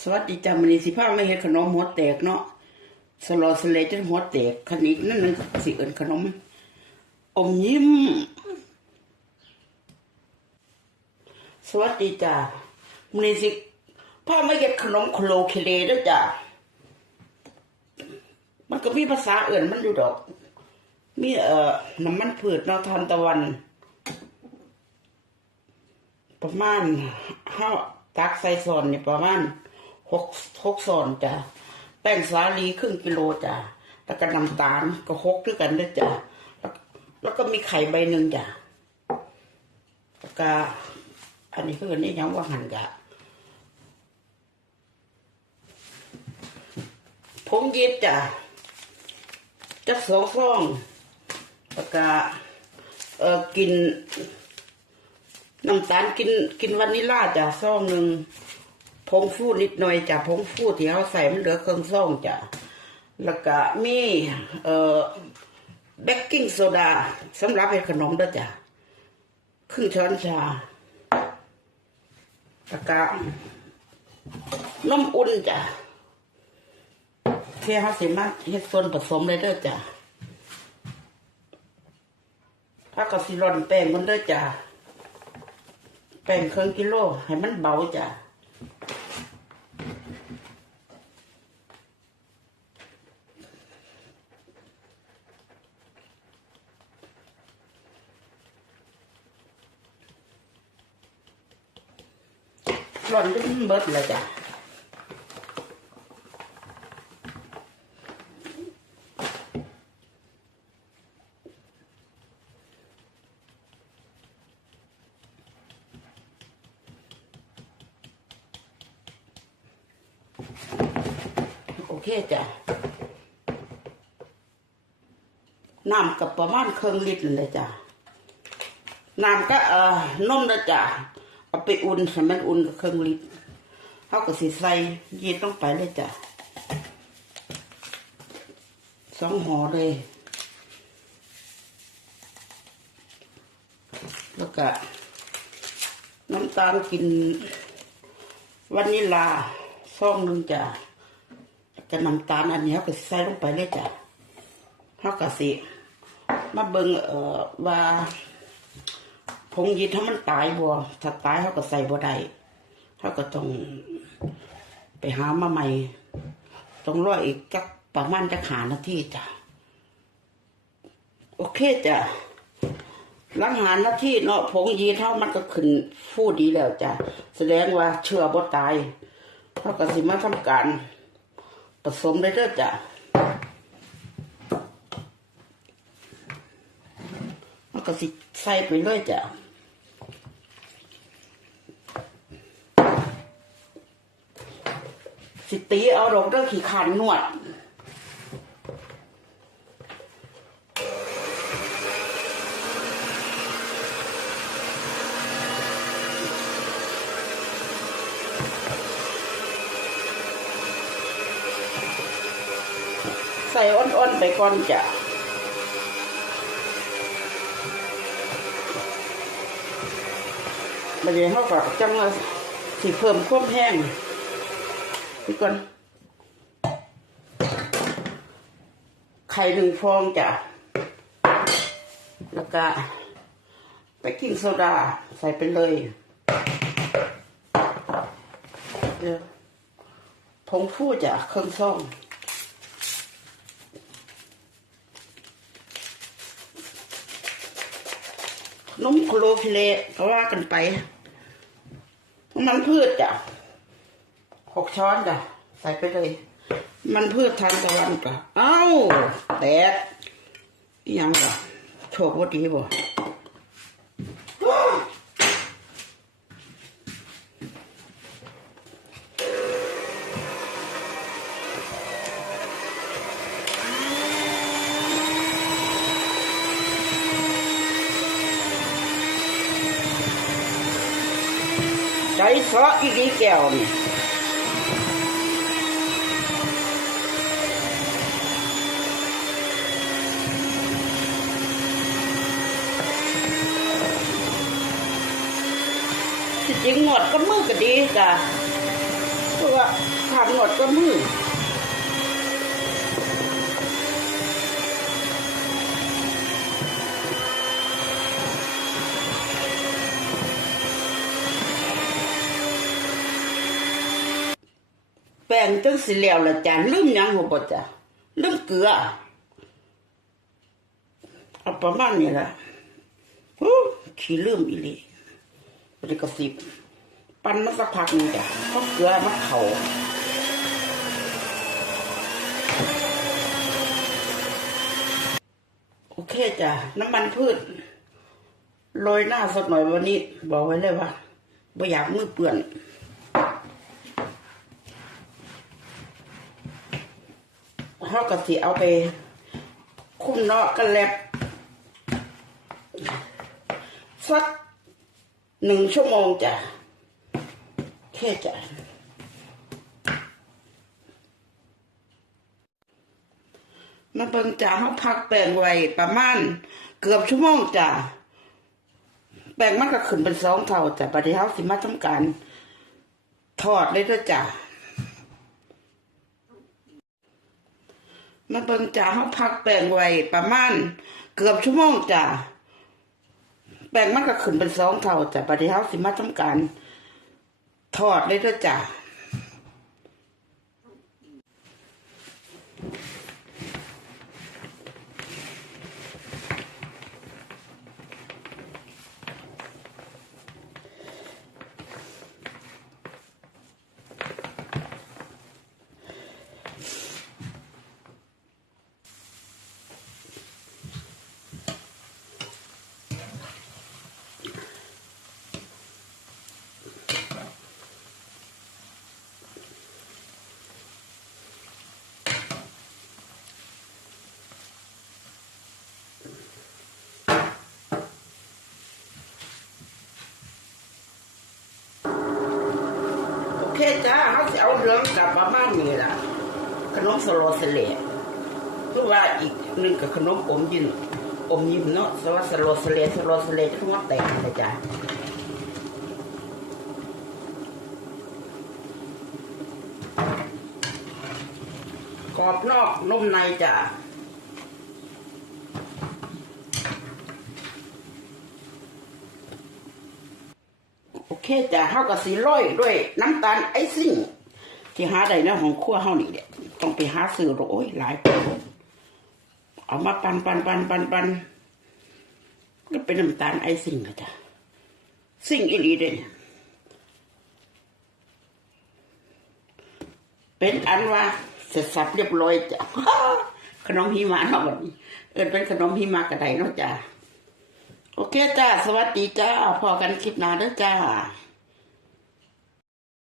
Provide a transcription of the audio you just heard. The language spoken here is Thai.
สวัสดีจ้ามันนี้สิพาไม่เห็นขนมหัวแตกเนาะสลอสเลจนหัวแตกขนิดนั่นนึงสิเอินขนมอมยิ้ม สวัสดีจ้ามันนี้สิพาไม่เห็นขนมโคโลเคเลด้วยจ้ามันก็มีภาษาเอื่นมันอยู่ดอก มีเอ่อน้ำมันพืชเนาะทานตะวัน ประมาณห้าตักใส่ซอนเนี่ยประมาณ หกหกซอนจ้ะแป้งสาลีครึ่งกิโลจ้ะแล้วก็น้ำตาลก็หกด้วยกันด้วยจ้ะแล้วก็มีไข่ใบหนึ่งจ้ะแล้วก็อันนี้คืออันนี้ยังว่าหันกะผงยีดจ้ะจักสองฟองแล้วก็เออกินน้ำตาลกินกินวานิลลาจ้ะซองหนึ่ง ผงฟูนิดหน่อยจ้ะผงฟูที่เขาใส่มันเหลือเครื่องซองจ้ะแล้วก็มีเอ่อเบกกิ้งโซดาสำหรับให้ขนมด้วยจ้ะครึ่งช้อนชาแล้วก็นมอุ่นจ้ะเที่เขาสิมาเฮ็ดส่วนผสมเลยเด้อจ้ะถ้าก็สิร่อนแป้งมันเด้อจ้ะแป้งครึ่งกิโลให้มันเบาจ้ะ ร้อนจนเบิดเลยจ้ะโอเคจ้ะน้ำกับประมาณครึ่งลิตรเลยจ้ะน้ำก็เอ่อนมนะจ้ะ เอาไปอุ่นให้มันอุ่นกับเครื่องลิตรเขาก็สิใส่ยีดลงไปเลยจ้ะสองห่อเลย แล้วก็น้ำตาลกินวานิลลาซองหนึ่งจ้ะแล้วก็น้ำตาลอันนี้เขาก็ใส่ลงไปเลยจ้ะเขาก็สิมาเบิ่งเอ่อว่า งยีถ้ามันตายบ่ถ้าตายเขาก็ใส่บ่ได้เขาก็ต้องไปหามาใหม่ ต้องรออีกจักประมาณจักหานาทีจ้ะ โอเคจ้ะหลังหานาทีเนาะผงยีเท่ามันก็ขึ้นฟูดีแล้วจ้ะ แสดงว่าเชื้อบ่ตายเขาก็สิมาทำการผสมได้เด้อจ้ะมันก็สิใส่ไปเลยจ้ะ ตีเอาดอกเรื่องขี้ขานนวดใส่อ้อนๆไปก่อนจ้ะบัดนี้เขาก็จังว่าสิเพิ่มความแห้ง นี่ก่อน ไข่หนึ่งฟองจ้ะ แล้วก็ไปกิ้งโซดาใส่ไปเลยเดี๋ยวผงฟูจ้ะเครื่องซ่องนมโคโลพิเลก็ว่ากันไป มันพืชจ้ะ หกช้อนจ้ะใส่ไปเลย มันพืชทานตะวันจ้ะเอ้า แตกยังจ้ะโชคว่าดีบ่ใจซออีดีแก้วนี่ ที่จริงหมดก็มือก็ดีจ้ะเพราะว่าขาดหนวดก็มือแป้งจังสิแล้วละจ้ะลืมยังหัวบ่จ้ะลืมเกลือเอาประมาณนี้ละโอ้ขี้ลืมอีหลี บริกระสิบปั้นมาสักพักนึงจ้ะเพราะเกลือมันเข่าโอเคจ้ะน้ำมันพืชโรยหน้าสักหน่อยวันนี้ บอกไว้เลยว่าไม่อยากมือเปื่อนเขาก็สิเอาไป คุ้มเนาะกันแลบสัก หนึ่งชั่วโมงจ้ะแค่จ้ะมาเบิ่งจ้าเขาพักแป้งไว้ประมาณเกือบชั่วโมงจ้ะแป้งมันก็ขึ้นเป็นสองเท่าจ้ะประเดี๋ยวเขาสิมาทำการทอดเลยด้วยจ้ะมาเบิ่งจ่าเขาพักแป้งไว้ประมาณเกือบชั่วโมงจ้ะ แป้งมันก็ขึ้นเป็นสองเท่าจ้ะประเดี๋ยวเขาสิมาทำการทอดเลยเด้อจ้ะ เคจ้าเขาสิเอาเหลืองกลับประมาณนี้ล่ะ ขนมสโลสเลดคือว่าอีกหนึ่งกับขนมอมยิ้มอมยิ้มเนาะสว่าสโลสเลสโลสเลดทุกว่าแตกเลยจ้ะกรอบนอกนุ่มในจ้ะ เคจ้ะเฮากัสีร้อยด้วยน้ำตาลไอซิ่ง ที่หาได้ในของครัวเฮานี่เด็ต้องไปหาซื้อโอ้ยหลายปีเอามาปันปันปันปันปันก็เป็นน้ำตาลไอซิ่งนะจ้ะซิ่งอีหลีเด้เนี่ยเป็นอันว่าเสร็จสับเรียบร้อยจ้ะขนมหิมะเนาะบันี้เอินเป็นขนมหิมะกระไดเนาะจ้ะ โอเคจ้า สวัสดีจ้าพอกันคลิปหน้าเด้อจ้า